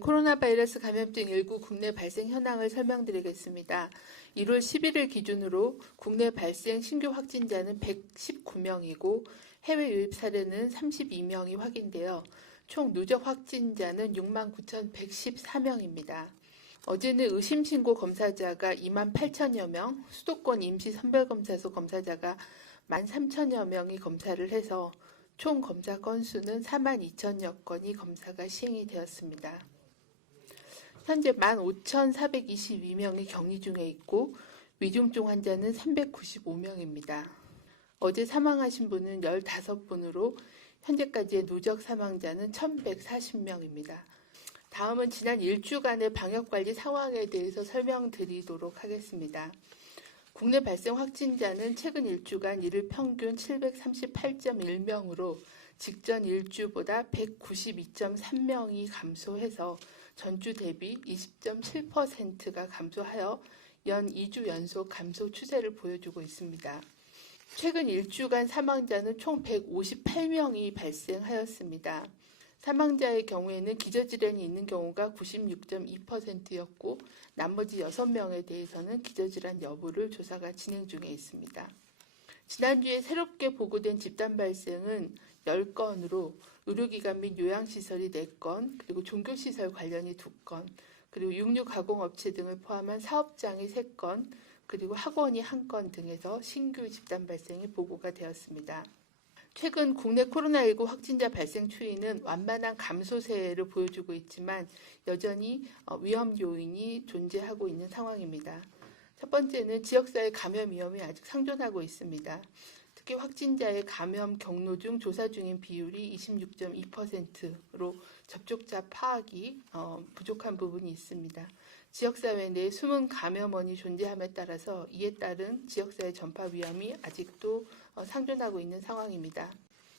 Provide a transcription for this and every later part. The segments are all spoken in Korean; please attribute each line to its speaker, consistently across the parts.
Speaker 1: 코로나 바이러스 감염증 19 국내 발생 현황을 설명드리겠습니다. 1월 11일 기준으로 국내 발생 신규 확진자는 119명이고 해외 유입 사례는 32명이 확인되어 총 누적 확진자는 69,114명입니다. 어제는 의심 신고 검사자가 2만 8천여 명, 수도권 임시 선별검사소 검사자가 1만 3천여 명이 검사를 해서 총 검사 건수는 4만 2천여 건이 검사가 시행이 되었습니다. 현재 15,422명이 격리 중에 있고 위중증 환자는 395명입니다. 어제 사망하신 분은 15분으로 현재까지의 누적 사망자는 1,140명입니다. 다음은 지난 일주간의 방역관리 상황에 대해서 설명드리도록 하겠습니다. 국내 발생 확진자는 최근 일주간 일일 평균 738.1명으로 직전 일주보다 192.3명이 감소해서 전주 대비 20.7%가 감소하여 연 2주 연속 감소 추세를 보여주고 있습니다. 최근 일주간 사망자는 총 158명이 발생하였습니다. 사망자의 경우에는 기저질환이 있는 경우가 96.2%였고 나머지 6명에 대해서는 기저질환 여부를 조사가 진행 중에 있습니다. 지난주에 새롭게 보고된 집단 발생은 10건으로 의료기관 및 요양시설이 4건, 그리고 종교시설 관련이 2건, 그리고 육류 가공업체 등을 포함한 사업장이 3건, 그리고 학원이 1건 등에서 신규 집단 발생이 보고가 되었습니다. 최근 국내 코로나19 확진자 발생 추이는 완만한 감소세를 보여주고 있지만 여전히 어, 위험 요인이 존재하고 있는 상황입니다. 첫 번째는 지역사회 감염 위험이 아직 상존하고 있습니다. 특히 확진자의 감염 경로 중 조사 중인 비율이 26.2%로 접촉자 파악이 어, 부족한 부분이 있습니다. 지역사회 내 숨은 감염원이 존재함에 따라서 이에 따른 지역사회 전파 위험이 아직도 어, 상존하고 있는 상황입니다.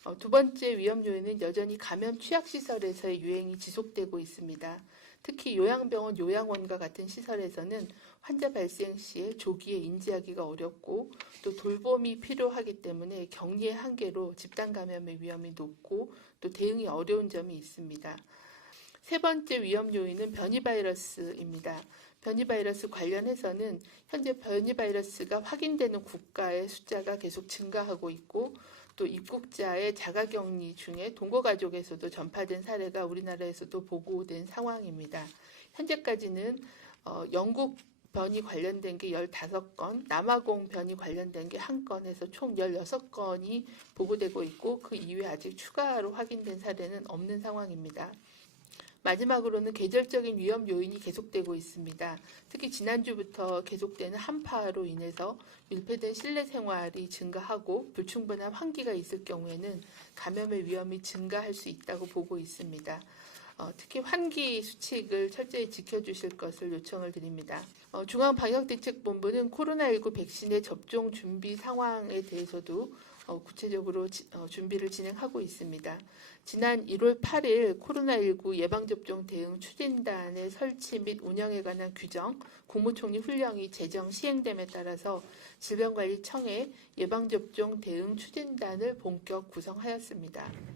Speaker 1: 어, 두 번째 위험 요인은 여전히 감염 취약 시설에서의 유행이 지속되고 있습니다. 특히 요양병원, 요양원과 같은 시설에서는 환자 발생 시에 조기에 인지하기가 어렵고 또 돌봄이 필요하기 때문에 격리의 한계로 집단 감염의 위험이 높고 또 대응이 어려운 점이 있습니다. 세 번째 위험 요인은 변이 바이러스입니다. 변이 바이러스 관련해서는 현재 변이 바이러스가 확인되는 국가의 숫자가 계속 증가하고 있고 또 입국자의 자가격리 중에 동거가족에서도 전파된 사례가 우리나라에서도 보고된 상황입니다. 현재까지는 어, 영국 변이 관련된 게 15건, 남아공 변이 관련된 게 1건 해서 총 16건이 보고되고 있고 그 이후에 아직 추가로 확인된 사례는 없는 상황입니다. 마지막으로는 계절적인 위험 요인이 계속되고 있습니다. 특히 지난주부터 계속되는 한파로 인해서 밀폐된 실내 생활이 증가하고 불충분한 환기가 있을 경우에는 감염의 위험이 증가할 수 있다고 보고 있습니다. 어, 특히 환기 수칙을 철저히 지켜주실 것을 요청을 드립니다. 어, 중앙방역대책본부는 코로나19 백신의 접종 준비 상황에 대해서도 어, 구체적으로 지, 어, 준비를 진행하고 있습니다. 지난 1월 8일 코로나19 예방접종 대응 추진단의 설치 및 운영에 관한 규정, 국무총리 훈령이 제정 시행됨에 따라서 질병관리청에 예방접종 대응 추진단을 본격 구성하였습니다.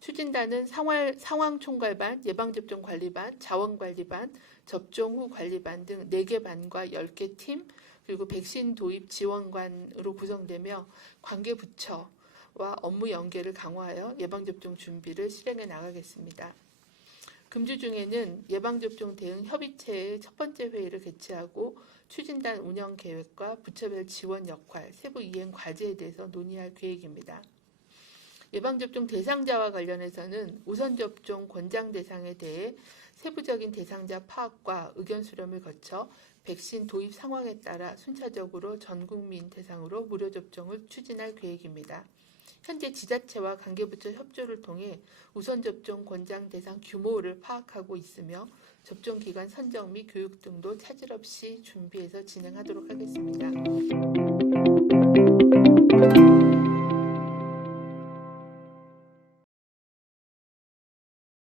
Speaker 1: 추진단은 상황, 상황 총괄반, 예방접종 관리반, 자원관리반, 접종 후 관리반 등 4개 반과 10개 팀, 그리고 백신 도입 지원관으로 구성되며 관계 부처와 업무 연계를 강화하여 예방접종 준비를 실행해 나가겠습니다. 금주 중에는 예방접종 대응 협의체의 첫 번째 회의를 개최하고 추진단 운영 계획과 부처별 지원 역할, 세부 이행 과제에 대해서 논의할 계획입니다. 예방접종 대상자와 관련해서는 우선접종 권장 대상에 대해 세부적인 대상자 파악과 의견 수렴을 거쳐 백신 도입 상황에 따라 순차적으로 전 국민 대상으로 무료 접종을 추진할 계획입니다. 현재 지자체와 관계부처 협조를 통해 우선 접종 권장 대상 규모를 파악하고 있으며 접종 기간 선정 및 교육 등도 차질 없이 준비해서 진행하도록 하겠습니다.